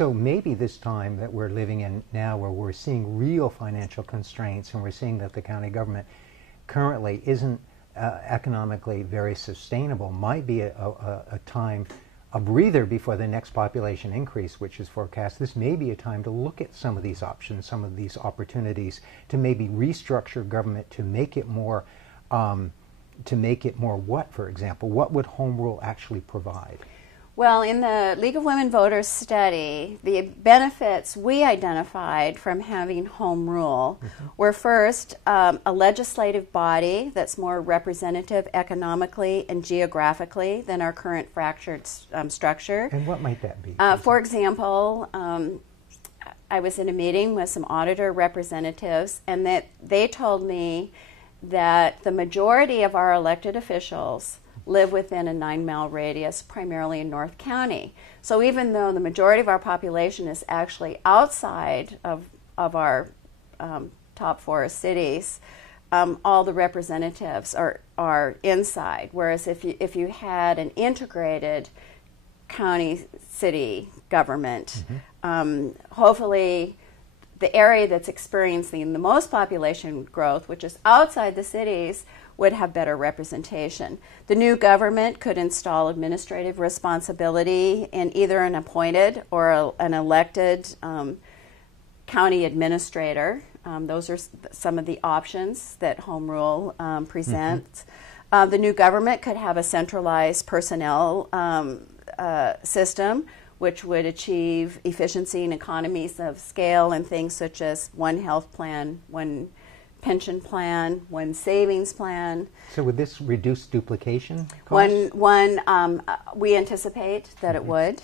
So maybe this time that we're living in now, where we're seeing real financial constraints and we're seeing that the county government currently isn't economically very sustainable, might be a time, a breather before the next population increase, which is forecast. This may be a time to look at some of these options, some of these opportunities to maybe restructure government to make it more, what, for example? What would home rule actually provide? Well, in the League of Women Voters study, the benefits we identified from having home rule were first a legislative body that's more representative economically and geographically than our current fractured structure. And what might that be? For example, I was in a meeting with some auditor representatives, and that they told me that the majority of our elected officials live within a 9-mile radius, primarily in North County. So even though the majority of our population is actually outside of our top 4 cities, all the representatives are inside. Whereas if you had an integrated county-city government, hopefully the area that's experiencing the most population growth, which is outside the cities, would have better representation. The new government could install administrative responsibility in either an appointed or an elected county administrator. Those are some of the options that home rule presents. The new government could have a centralized personnel system, which would achieve efficiency and economies of scale and things such as one health plan, one pension plan, one savings plan. So would this reduce duplication costs? We anticipate that it would.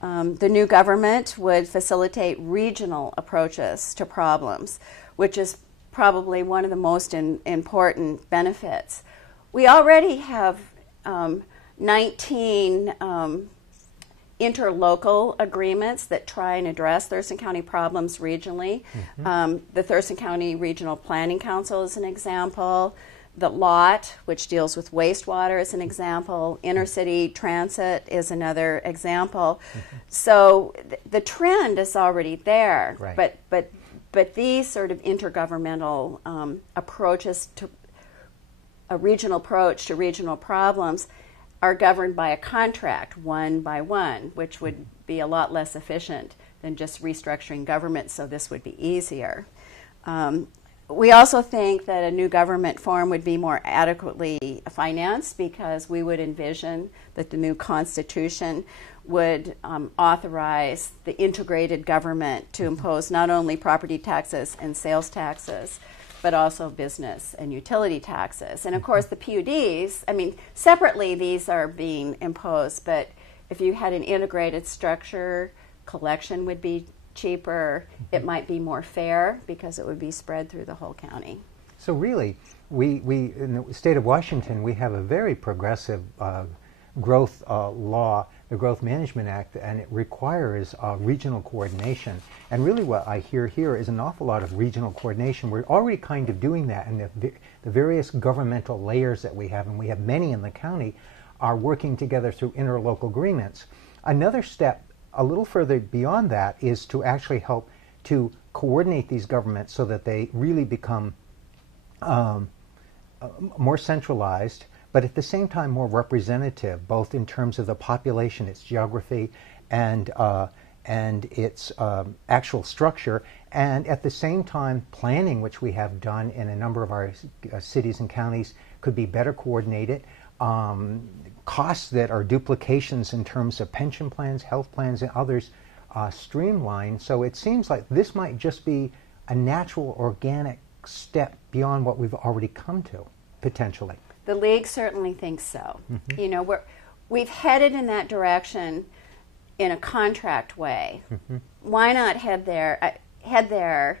The new government would facilitate regional approaches to problems, which is probably one of the most important benefits. We already have 19 interlocal agreements that try and address Thurston County problems regionally. The Thurston County Regional Planning Council is an example. The LOT, which deals with wastewater, is an example. Intercity transit is another example. So the trend is already there. Right. But these sort of intergovernmental approaches to a regional approach to regional problems are governed by a contract, one by one, which would be a lot less efficient than just restructuring government, so this would be easier. We also think that a new government form would be more adequately financed, because we would envision that the new Constitution would authorize the integrated government to impose not only property taxes and sales taxes, but also business and utility taxes. And of course the PUDs, I mean, separately these are being imposed, but if you had an integrated structure, collection would be cheaper, it might be more fair because it would be spread through the whole county. So really, we in the state of Washington, we have a very progressive growth law, the Growth Management Act, and it requires regional coordination. And really what I hear here is an awful lot of regional coordination. We're already kind of doing that, and the various governmental layers that we have, and we have many in the county, are working together through interlocal agreements. Another step a little further beyond that is to actually help to coordinate these governments so that they really become more centralized, but at the same time more representative, both in terms of the population, its geography, and its actual structure, and at the same time planning, which we have done in a number of our cities and counties, could be better coordinated. Costs that are duplications in terms of pension plans, health plans, and others streamlined. So it seems like this might just be a natural, organic step beyond what we've already come to, potentially. The League certainly thinks so. You know, we've headed in that direction in a contract way. Why not head there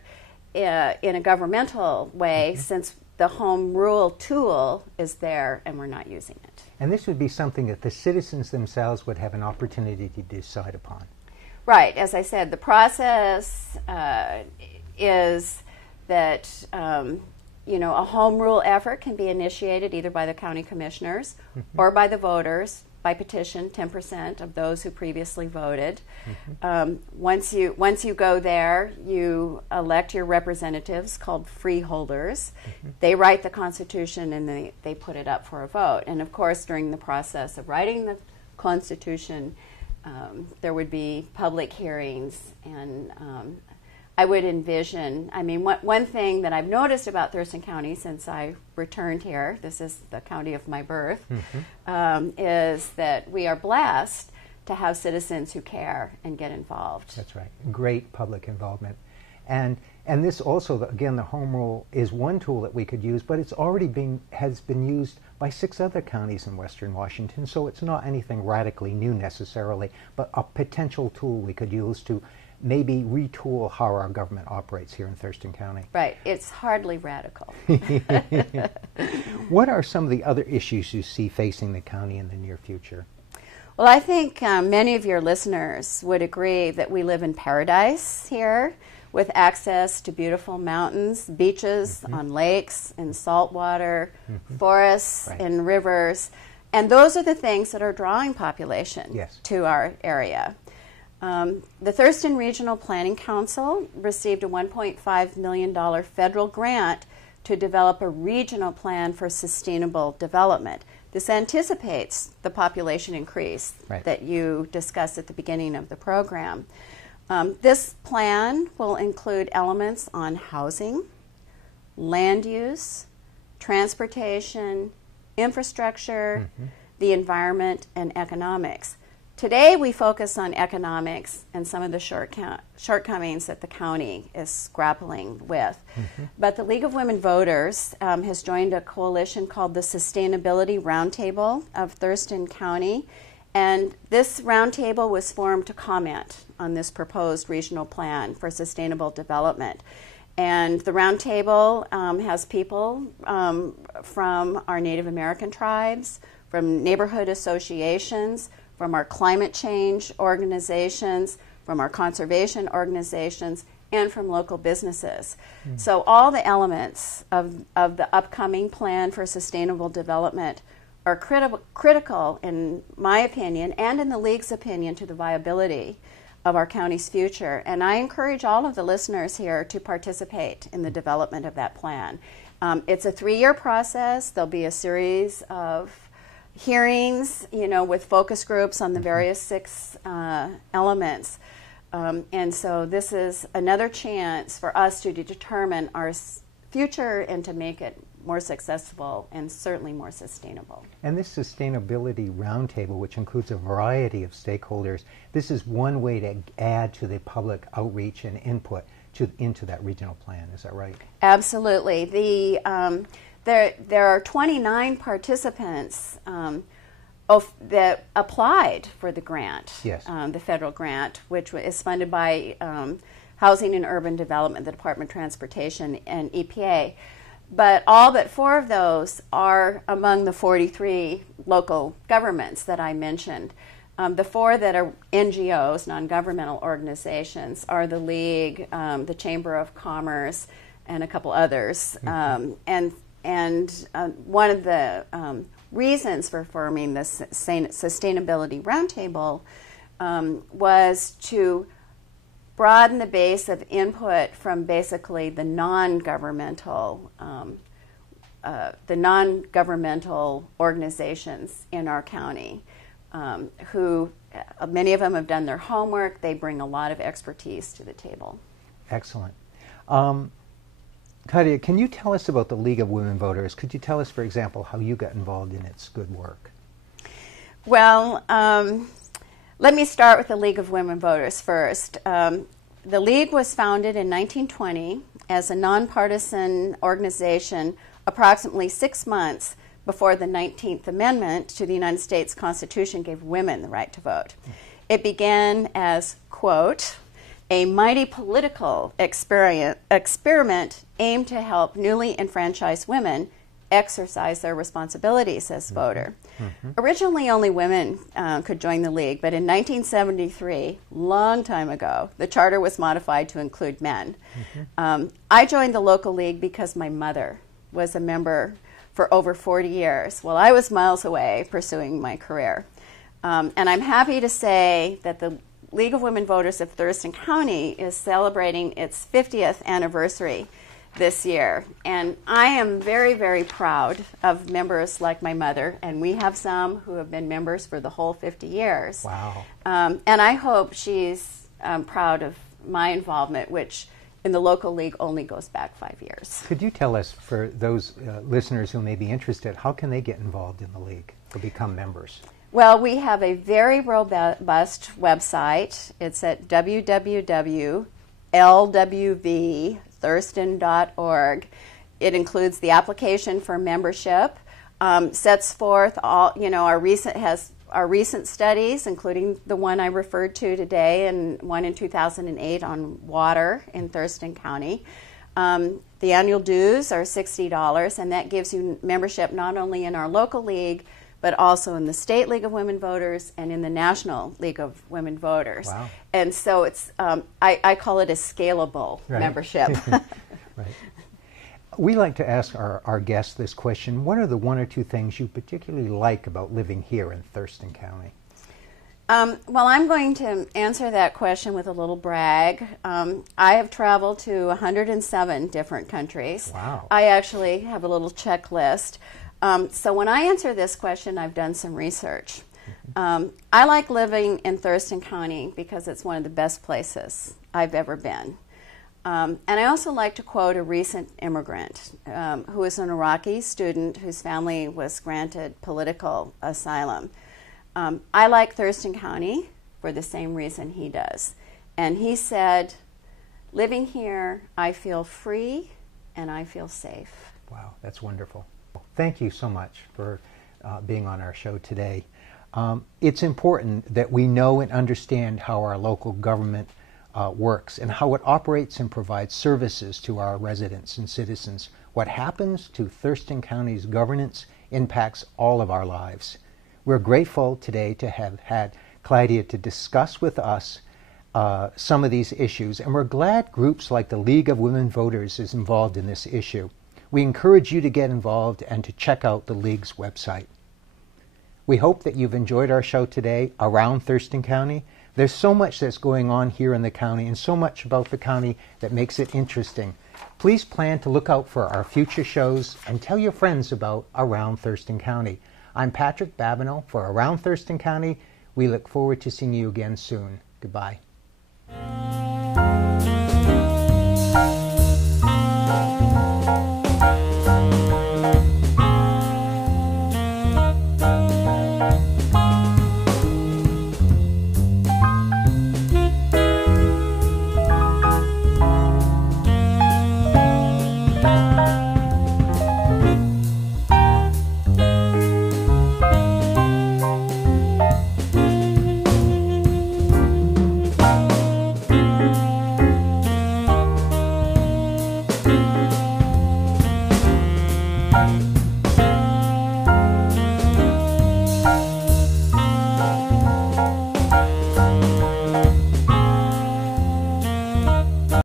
in a governmental way, since the home rule tool is there and we're not using it? And this would be something that the citizens themselves would have an opportunity to decide upon. Right. As I said, the process is that you know, a home rule effort can be initiated either by the county commissioners or by the voters by petition, 10% of those who previously voted. Once you go there, you elect your representatives called freeholders. They write the Constitution and they put it up for a vote. And of course, during the process of writing the Constitution, there would be public hearings, and I would envision, I mean, one thing that I've noticed about Thurston County since I returned here, this is the county of my birth, is that we are blessed to have citizens who care and get involved. That's right. Great public involvement. And this also, again, the home rule is one tool that we could use, but it's already has been used by 6 other counties in Western Washington, so it's not anything radically new necessarily, but a potential tool we could use to maybe retool how our government operates here in Thurston County. Right. It's hardly radical. What are some of the other issues you see facing the county in the near future? Well, I think many of your listeners would agree that we live in paradise here, with access to beautiful mountains, beaches on lakes, and saltwater, forests, and rivers. And those are the things that are drawing population to our area. The Thurston Regional Planning Council received a $1.5 million federal grant to develop a regional plan for sustainable development. This anticipates the population increase that you discussed at the beginning of the program. This plan will include elements on housing, land use, transportation, infrastructure, the environment, and economics. Today we focus on economics and some of the shortcomings that the county is grappling with. But the League of Women Voters has joined a coalition called the Sustainability Roundtable of Thurston County. And this roundtable was formed to comment on this proposed regional plan for sustainable development. And the roundtable has people from our Native American tribes, from neighborhood associations, from our climate change organizations, from our conservation organizations, and from local businesses. So all the elements of the upcoming plan for sustainable development are critical, in my opinion, and in the League's opinion, to the viability of our county's future. And I encourage all of the listeners here to participate in the development of that plan. It's a 3-year process. There'll be a series of hearings, with focus groups on the various 6 elements. And so this is another chance for us to determine our future and to make it more successful and certainly more sustainable. And this sustainability roundtable, which includes a variety of stakeholders, this is one way to add to the public outreach and input into that regional plan. Is that right? Absolutely. There are 29 participants that applied for the grant, the federal grant, which is funded by Housing and Urban Development, the Department of Transportation, and EPA. But all but 4 of those are among the 43 local governments that I mentioned. The 4 that are NGOs, non-governmental organizations, are the League, the Chamber of Commerce, and a couple others. And one of the reasons for forming this Sustainability Roundtable was to broaden the base of input from basically the non-governmental organizations in our county, who many of them have done their homework. They bring a lot of expertise to the table. Excellent. Katia, can you tell us about the League of Women Voters? Could you tell us, for example, how you got involved in its good work? Well, let me start with the League of Women Voters first. The League was founded in 1920 as a nonpartisan organization approximately 6 months before the 19th Amendment to the United States Constitution gave women the right to vote. It began as, quote, a mighty political experiment aimed to help newly enfranchised women exercise their responsibilities as voter. Originally, only women could join the League, but in 1973, long time ago, the charter was modified to include men. I joined the local league because my mother was a member for over 40 years while I was miles away pursuing my career. And I'm happy to say that the League of Women Voters of Thurston County is celebrating its 50th anniversary this year. And I am very, very proud of members like my mother, and we have some who have been members for the whole 50 years. Wow. And I hope she's proud of my involvement, which in the local league only goes back 5 years. Could you tell us, for those listeners who may be interested, how can they get involved in the league or become members? Well, we have a very robust website. It's at www.lwvthurston.org. It includes the application for membership, sets forth all, our recent studies, including the one I referred to today and one in 2008 on water in Thurston County. The annual dues are $60, and that gives you membership not only in our local league, but also in the State League of Women Voters and in the National League of Women Voters. Wow. And so it's, I call it a scalable membership. Right. We like to ask our guests this question: what are the one or two things you particularly like about living here in Thurston County? Well, I'm going to answer that question with a little brag. I have traveled to 107 different countries. Wow. I actually have a little checklist. So when I answer this question, I've done some research. I like living in Thurston County because it's one of the best places I've ever been. And I also like to quote a recent immigrant who is an Iraqi student whose family was granted political asylum. I like Thurston County for the same reason he does. And he said, living here, I feel free and I feel safe. Wow, that's wonderful. Thank you so much for being on our show today. It's important that we know and understand how our local government works and how it operates and provides services to our residents and citizens. What happens to Thurston County's governance impacts all of our lives. We're grateful today to have had Claudia to discuss with us some of these issues, and we're glad groups like the League of Women Voters is involved in this issue. We encourage you to get involved and to check out the League's website. We hope that you've enjoyed our show today around Thurston County. There's so much that's going on here in the county and so much about the county that makes it interesting. Please plan to look out for our future shows and tell your friends about Around Thurston County. I'm Patrick Babineau for Around Thurston County. We look forward to seeing you again soon. Goodbye.